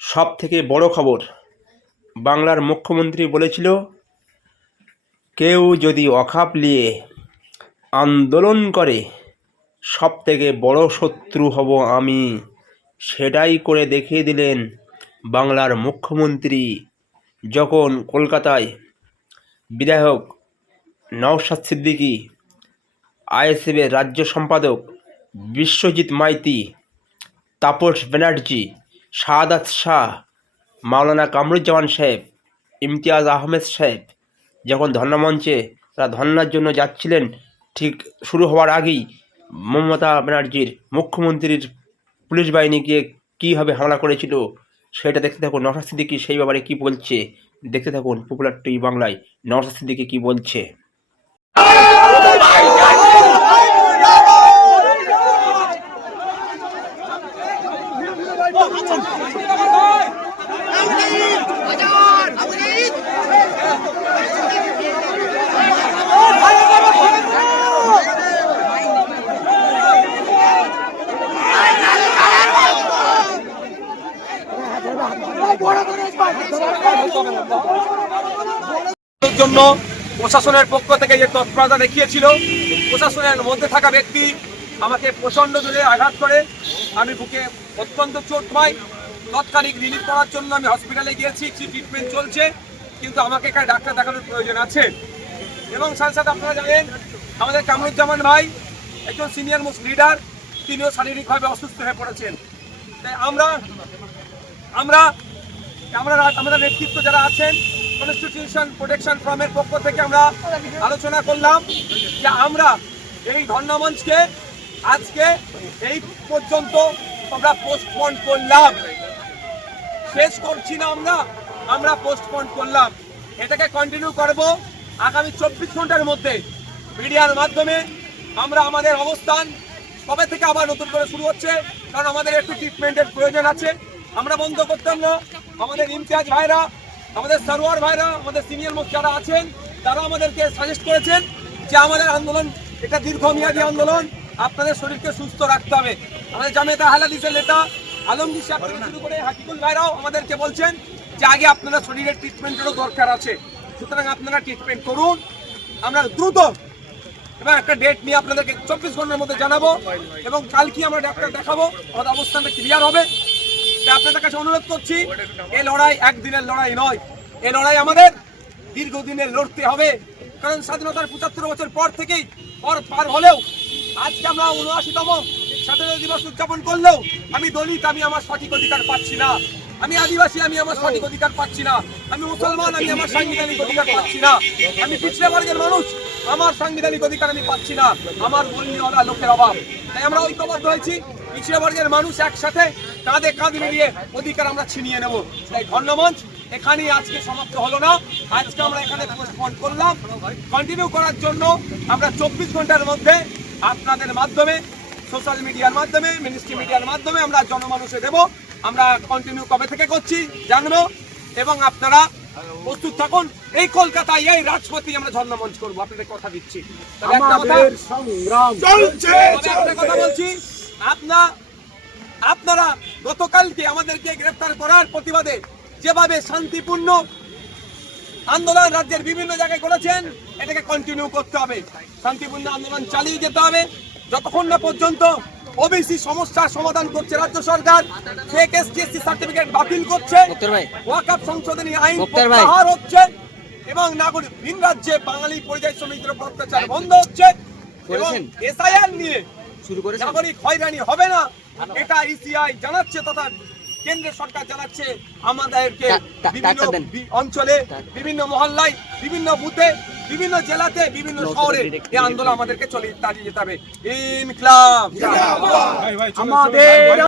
সব থেকে বড় খবর বাংলার মুখ্যমন্ত্রী বলেছিল কেউ যদি অখাপ নিয়ে আন্দোলন করে সব থেকে বড় শত্রু হব আমি। সেটাই করে দেখিয়ে দিলেন বাংলার মুখ্যমন্ত্রী যখন কলকাতায় বিধায়ক নওশাদ সিদ্দিকী, আইএসএফের রাজ্য সম্পাদক বিশ্বজিৎ মাইতি, তাপস ব্যানার্জি শাহাদাত শাহ, মাওলানা কামরুজ্জামান সাহেব, ইমতিয়াজ আহমেদ সাহেব যখন ধর্নামঞ্চে তারা ধর্নার জন্য যাচ্ছিলেন, ঠিক শুরু হওয়ার আগেই মমতা ব্যানার্জির মুখ্যমন্ত্রীর পুলিশ বাহিনী গিয়ে কীভাবে হামলা করেছিল সেটা দেখতে থাকুন। নওশাদ সিদ্দিকি সেই ব্যাপারে কী বলছে দেখতে থাকুন পপুলার টিভি বাংলায় নওশাদ সিদ্দিকি কী বলছে। এর জন্য প্রশাসনের পক্ষ থেকে যে তৎপরতা দেখিয়েছিল, প্রশাসনের মধ্যে থাকা ব্যক্তি আমাকে প্রচণ্ড জোরে আঘাত করে। আমি বুকে অত্যন্ত চোট পাই। তৎকালিক রিলিফ করার জন্য আমি হসপিটালে গিয়েছি ট্রিটমেন্ট চলছে, কিন্তু আমাকে এখানে ডাক্তার দেখানোর প্রয়োজন আছে। এবং সাথে সাথে আপনারা জানেন, আমাদের কামরুজ্জামান ভাই, একজন সিনিয়র মোস্ট লিডার তিনিও শারীরিকভাবে অসুস্থ হয়ে পড়েছেন। তাই আমরা আমরা আমরা আমাদের নেতৃত্ব যারা আছেন কনস্টিটিউশন প্রোটেকশন ফ্রমের পক্ষ থেকে আমরা আলোচনা করলাম যে আমরা এই ধর্ণামঞ্চকে আজকে এই পর্যন্ত আমরা পোস্টপন করলাম। শেষ করছি না আমরা আমরা পোস্টপন করলাম। এটাকে কন্টিনিউ করব আগামী চব্বিশ ঘণ্টার মধ্যে মিডিয়ার মাধ্যমে। আমরা আমাদের অবস্থান কবে থেকে আবার নতুন করে শুরু হচ্ছে? কারণ আমাদের একটু ট্রিটমেন্টের প্রয়োজন আছে। আমরা বন্ধ করতাম না। আমাদের ইমতিয়াজ ভাইরা, আমাদের সারোয়ার ভাইরা, আমাদের সিনিয়র মোস্ট যারা আছেন তারা আমাদেরকে সাজেস্ট করেছেন যে আমাদের আন্দোলন, এটা দীর্ঘমেয়াদী আন্দোলন, আপনাদের শরীরকে সুস্থ রাখতে হবে। আমাদের জামেতা হালাদিসের নেতা আলমগীর সাহেব থেকে শুরু করে হাকিকুল ভাইরাও আমাদেরকে বলছেন যে আগে আপনারা শরীরের ট্রিটমেন্টেরও দরকার আছে। সুতরাং আপনারা ট্রিটমেন্ট করুন। আমরা দ্রুত এবং একটা ডেট নিয়ে আপনাদেরকে চব্বিশ ঘণ্টার মধ্যে জানাব এবং কালকে আমরা ডাক্তার দেখাবো, আমাদের অবস্থানটা ক্লিয়ার হবে। আপনাদের কাছে অনুরোধ করছি এই লড়াই একদিনের লড়াই নয় এই লড়াই আমাদের দীর্ঘদিনের লড়তে হবে, কারণ স্বাধীনতার পঁচাত্তর বছর পর থেকেই পর পার হলেও আজকে আমরা উনআশিতম স্বাধীনতা দিবস উদযাপন করলেও আমি দলিত, আমি আমার সঠিক অধিকার পাচ্ছি না। আমি আদিবাসী, আমি আমার সঠিক অধিকার পাচ্ছি না। আমি মুসলমান, আমি আমার সাংবিধানিক অধিকার পাচ্ছি না। আমি পিছড়ে বর্গের মানুষ, আমার সাংবিধানিক অধিকার আমি পাচ্ছি না। আমার মূল্যওয়ালা লোকের অভাব। তাই আমরা ঐক্যবদ্ধ হয়েছি। পিছিয়ে বর্গের মানুষ একসাথে কাঁধে কাঁধ মিলিয়ে অধিকার আমরা ছিনিয়ে নেব। তাই ধন্যমঞ্চ এখানেই আজকে সমাপ্ত হলো না। আজকে আমরা এখানে পোস্টপন করলাম। কন্টিনিউ করার জন্য আমরা চব্বিশ ঘণ্টার মধ্যে আপনাদের মাধ্যমে সোশ্যাল মিডিয়ার মাধ্যমে মিনিস্ট্রি মিডিয়ার মাধ্যমে আমরা জনমানুষে দেব। আমরা কন্টিনিউ কবে থেকে করছি জানব এবং আপনারা প্রস্তুত থাকুন। এই কলকাতায় এই রাজপথে আমরা ঝর্ণামঞ্চ করব। আপনাদের কথা দিচ্ছি। তবে একটা কথা- সংগ্রাম একটা কথা বলছি। আপনা আপনারা গতকালকে আমাদেরকে গ্রেফতার করার প্রতিবাদে যেভাবে শান্তিপূর্ণ আন্দোলন রাজ্যের বিভিন্ন জায়গায় করেছেন এটাকে কন্টিনিউ করতে হবে। শান্তিপূর্ণ আন্দোলন চালিয়ে যেতে হবে। যতক্ষণ না পর্যন্ত ওবিসি সমস্যার সমাধান করছে রাজ্য সরকার ফেক এসটিএসসি সার্টিফিকেট বাতিল করছে ওয়াকআপ সংশোধনী আইন প্রত্যাহার হচ্ছে এবং নাগরিক ভিন রাজ্যে বাঙালি পরিযায়ী শ্রমিকদের অত্যাচার বন্ধ হচ্ছে এবং এসআইআর নিয়ে নাগরিক হয়রানি হবে না। এটা ইসিআই জানাচ্ছে তথা কেন্দ্রের সরকার জানাচ্ছে। আমাদেরকে বিভিন্ন অঞ্চলে বিভিন্ন মহল্লায় বিভিন্ন বুথে বিভিন্ন জেলাতে বিভিন্ন শহরে এই আন্দোলন আমাদেরকে চলে চালিয়ে যেতে হবে। ইনকলাব। আমাদের